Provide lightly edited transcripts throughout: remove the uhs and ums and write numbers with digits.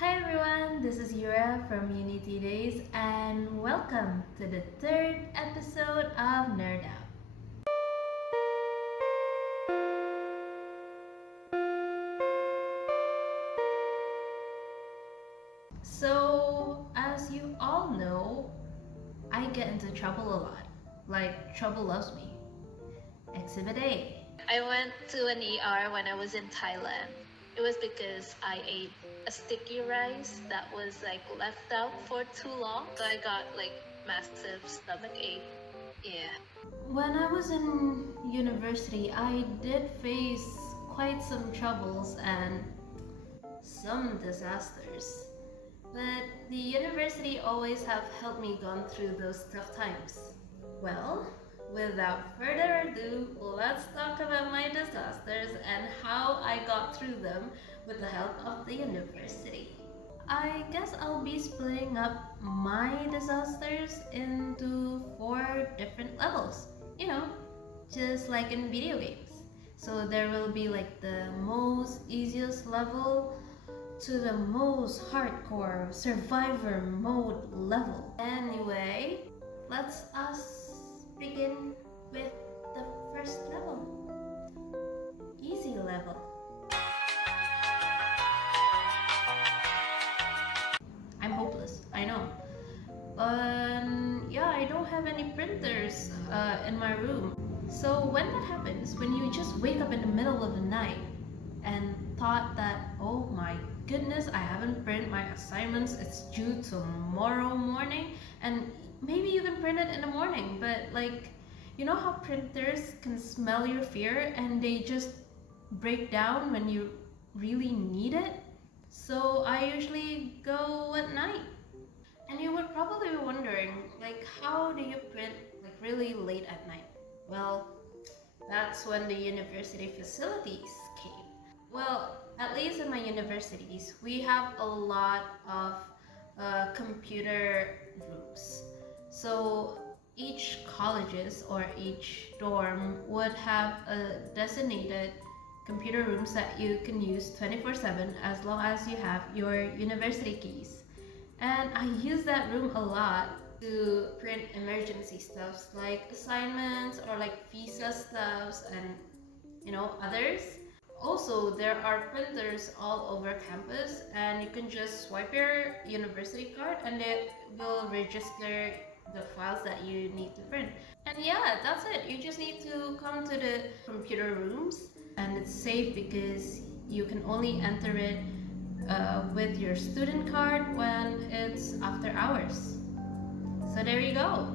Hi everyone, this is Yura from Unity Days and welcome to the third episode of Nerd Out. So, as you all know, I get into trouble a lot. Like, trouble loves me. Exhibit A. I went to an ER when I was in Thailand. It was because I ate a sticky rice that was left out for too long. So I got massive stomach ache. Yeah. When I was in university, I did face quite some troubles and some disasters. But the university always have helped me gone through those tough times. Well, without further ado, let's talk about my disasters and how I got through them with the help of the university. I guess I'll be splitting up my disasters into 4 different levels. You know, just like in video games. So there will be like the most easiest level to the most hardcore survivor mode level. Anyway, let's us begin with the first level. Easy level. I'm hopeless, I know. Yeah, I don't have any printers in my room. So when that happens, when you just wake up in the middle of the night and thought that, oh my goodness, I haven't printed my assignments, it's due tomorrow morning, and maybe you can print it in the morning, but you know how printers can smell your fear and they just break down when you really need it? So I usually go at night. And you would probably be wondering, how do you print really late at night? Well, that's when the university facilities came. Well, at least in my universities, we have a lot of computer rooms. So each colleges or each dorm would have a designated computer rooms that you can use 24/7 as long as you have your university keys. And I use that room a lot to print emergency stuffs like assignments or visa stuffs and others. Also, there are printers all over campus and you can just swipe your university card and it will register the files that you need to print. And yeah, that's it. You just need to come to the computer rooms and it's safe because you can only enter it with your student card when it's after hours. So there you go.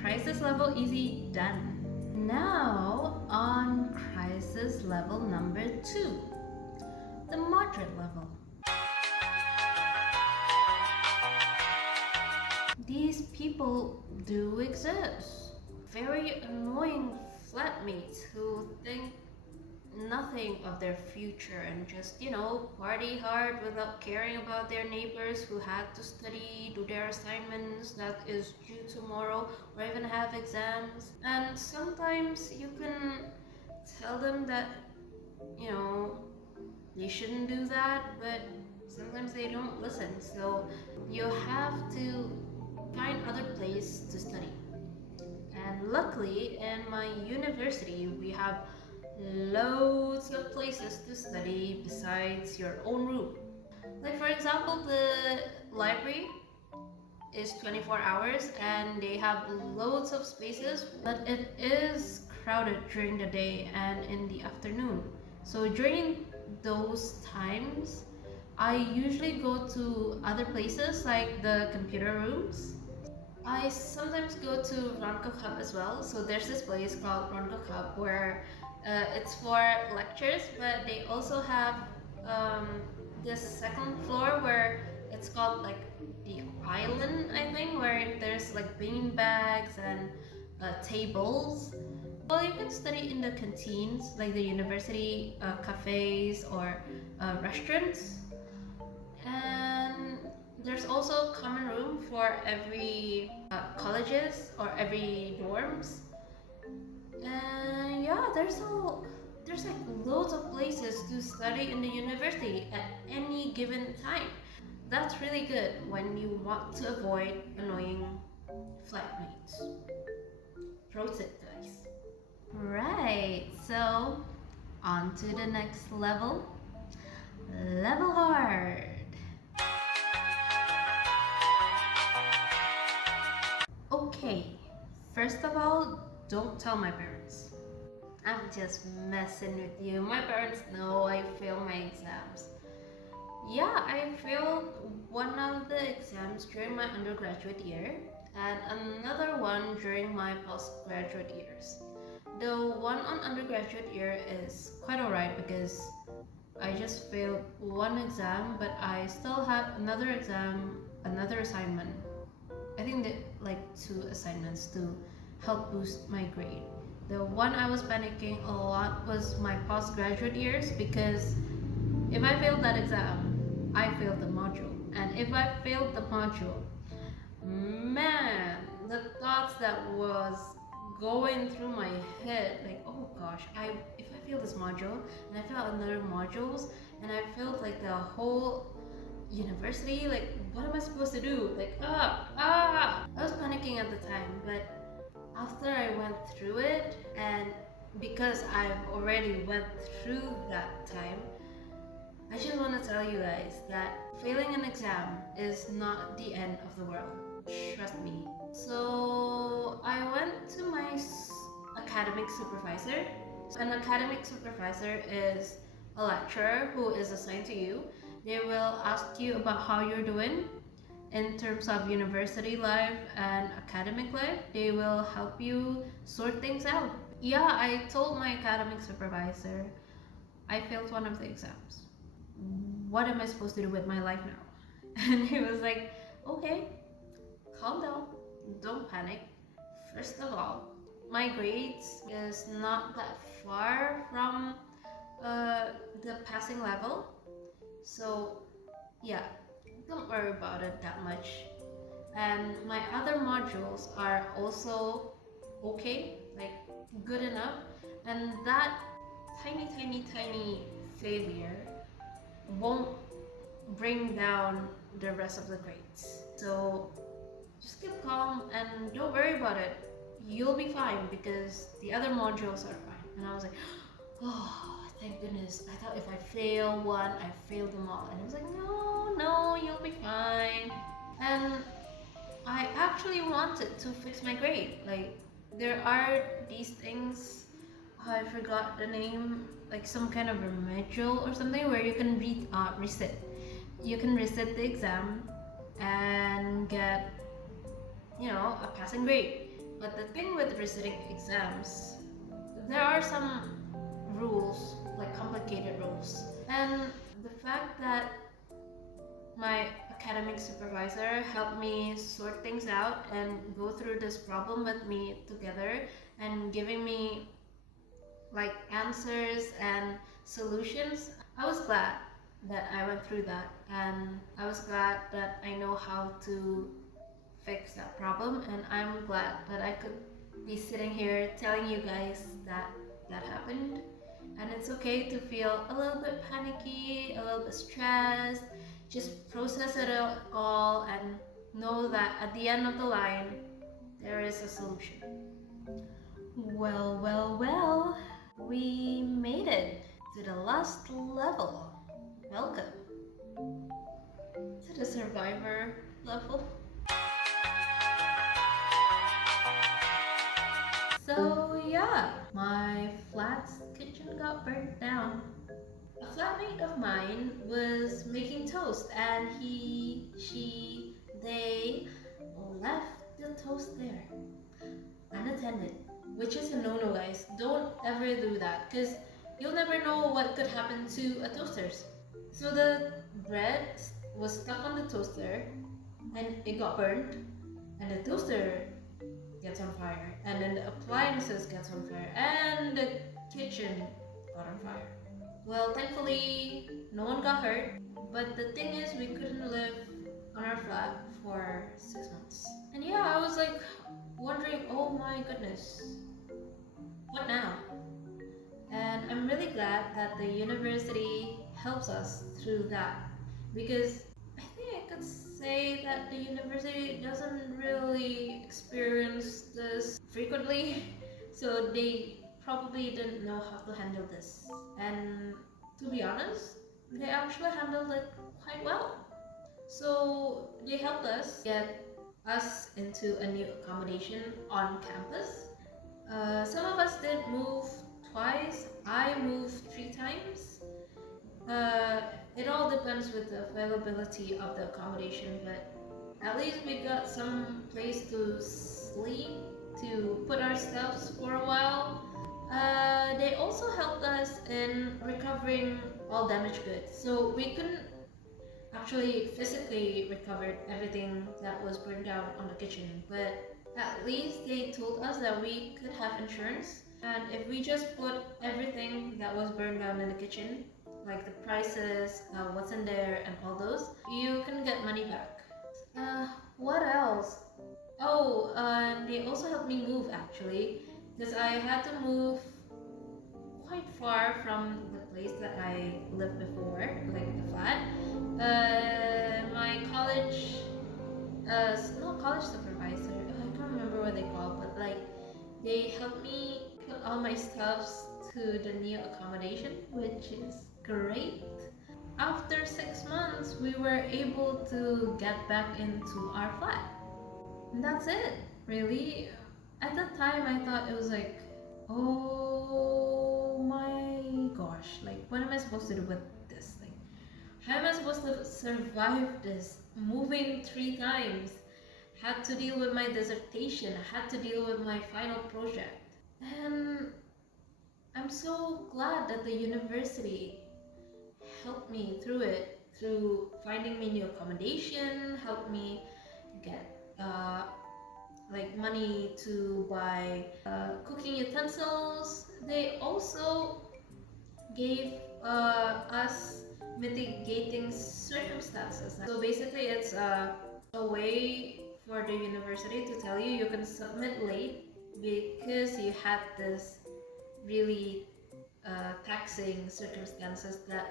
Crisis level easy done. Now on crisis level number 2, the moderate level. These people do exist. Very annoying flatmates who think nothing of their future and just, party hard without caring about their neighbors who had to study, do their assignments that is due tomorrow, or even have exams. And sometimes you can tell them that, they shouldn't do that, but sometimes they don't listen. So you have to find other place to study. And luckily, in my university, we have loads of places to study besides your own room. Like for example, the library is 24 hours and they have loads of spaces, but it is crowded during the day and in the afternoon. So during those times, I usually go to other places like the computer rooms. I sometimes go to Ronco Hub as well. So there's this place called Ronco Hub where it's for lectures, but they also have um, this second floor where it's called the island, I think, where there's bean bags and tables. Well, you can study in the canteens, like the university cafes or restaurants. And there's also a common room for every colleges or every dorms. And yeah, there's loads of places to study in the university at any given time. That's really good when you want to avoid annoying flatmates. Pro tip, guys. Right, so on to the next level. Level hard. Okay, first of all, don't tell my parents. I'm just messing with you. My parents know I fail my exams. Yeah, I failed one of the exams during my undergraduate year and another one during my postgraduate years. The one on undergraduate year is quite alright because I just failed one exam, but I still have another exam, another assignment. I think that like two assignments to help boost my grade. The one I was panicking a lot was my postgraduate years because if I failed that exam, I failed the module. And if I failed the module, man, the thoughts that was going through my head, like, oh gosh, if I fail this module and I fail another modules and I failed like the whole university, like what am I supposed to do? Like I was panicking at the time, but after I went through it and because I've already went through that time, I just want to tell you guys that failing an exam is not the end of the world. Trust me. So I went to my academic supervisor. An academic supervisor is a lecturer who is assigned to you. They will ask you about how you're doing in terms of university life and academic life. They will help you sort things out. Yeah, I told my academic supervisor I failed one of the exams. What am I supposed to do with my life now? And he was like, okay, calm down, don't panic. First of all, my grades is not that far from the passing level. So yeah, don't worry about it that much. And my other modules are also okay, like good enough. And that tiny failure won't bring down the rest of the grades. So just keep calm and don't worry about it. You'll be fine because the other modules are fine. And I was like, oh, thank goodness. I thought if I fail one, I failed them all. And he was like, no, you'll be fine. And I actually wanted to fix my grade. Like, there are these things, I forgot the name, like some kind of remedial or something where you can reset. You can reset the exam and get, a passing grade. But the thing with resetting exams, there are some rules, like complicated rules. And the fact that my academic supervisor helped me sort things out and go through this problem with me together and giving me like answers and solutions. I was glad that I went through that and I was glad that I know how to fix that problem and I'm glad that I could be sitting here telling you guys that that happened. And it's okay to feel a little bit panicky, a little bit stressed. Just process it all and know that at the end of the line, there is a solution. Well, we made it to the last level. Welcome to the survivor level. So yeah, my flat's kitchen got burnt down. A flatmate of mine was making toast and they left the toast there unattended, which is a no-no, guys. Don't ever do that because you'll never know what could happen to a toasters. So the bread was stuck on the toaster and it got burnt and the toaster gets on fire and then the appliances gets on fire and the kitchen got on fire. Well, thankfully no one got hurt, but the thing is we couldn't live on our flat for 6 months. And yeah, I was like wondering, oh my goodness, what now? And I'm really glad that the university helps us through that because I think I could say that the university doesn't really experience this frequently, so they probably didn't know how to handle this. And to be honest, they actually handled it quite well. So they helped us get us into a new accommodation on campus. Some of us did move twice. I moved 3 times. Uh, it all depends with the availability of the accommodation, but at least we got some place to sleep, to put our stuffs for a while. They also helped us in recovering all damaged goods. So we couldn't actually physically recover everything that was burned down on the kitchen, but at least they told us that we could have insurance. And if we just put everything that was burned down in the kitchen, like the prices, what's in there, and all those, you can get money back. Uh, what else? Oh, they also helped me move actually, because I had to move quite far from the place that I lived before, like the flat. My college, not college supervisor, I can't remember what they call, but like they helped me put all my stuffs to the new accommodation, which is great. After 6 months, we were able to get back into our flat. And that's it, really. At that time, I thought it was like, oh my gosh, like, what am I supposed to do with this thing? How am I supposed to survive this? Moving 3 times, had to deal with my dissertation, had to deal with my final project. And I'm so glad that the university helped me through it, through finding me new accommodation, helped me get like money to buy cooking utensils. They also gave us mitigating circumstances. So basically, it's a way for the university to tell you you can submit late because you had this really taxing circumstances that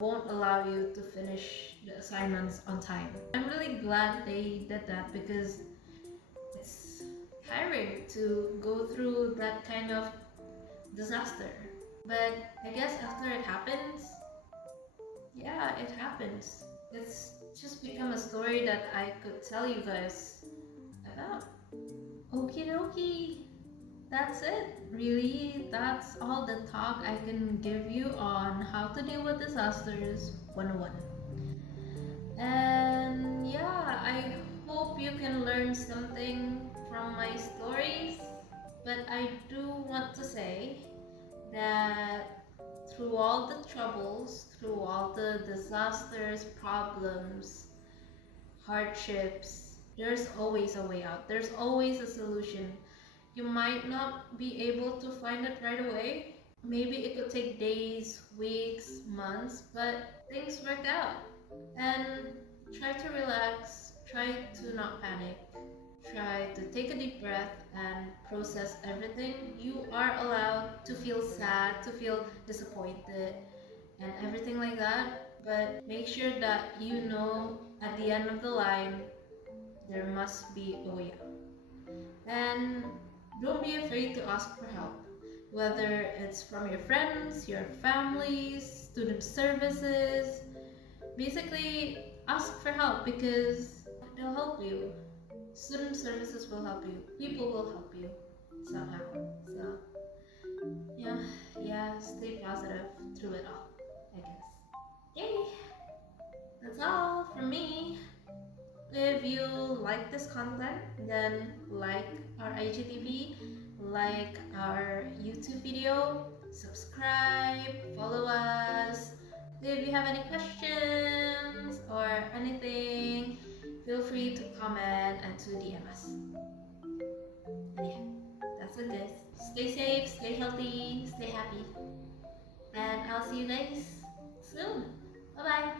won't allow you to finish the assignments on time. I'm really glad they did that because it's tiring to go through that kind of disaster. But I guess after it happens, yeah, it happens. It's just become a story that I could tell you guys about. Okie dokie. That's it. Really, that's all the talk I can give you on how to deal with disasters 101. And yeah, I hope you can learn something from my stories. But I do want to say that through all the troubles, through all the disasters, problems, hardships, there's always a way out. There's always a solution. You might not be able to find it right away. Maybe it could take days, weeks, months, but things work out. And try to relax, try to not panic, try to take a deep breath and process everything. You are allowed to feel sad, to feel disappointed, and everything like that. But make sure that you know at the end of the line, there must be a way out. And don't be afraid to ask for help, whether it's from your friends, your families, student services. Basically, ask for help because they'll help you. Student services will help you. People will help you somehow. So, yeah, yeah, stay positive through it all, I guess. Yay! That's all from me. If you like this content, then like our IGTV, like our YouTube video, subscribe, follow us. If you have any questions or anything, feel free to comment and to DM us. And yeah, that's what it is. Stay safe, stay healthy, stay happy. And I'll see you guys soon. Bye bye.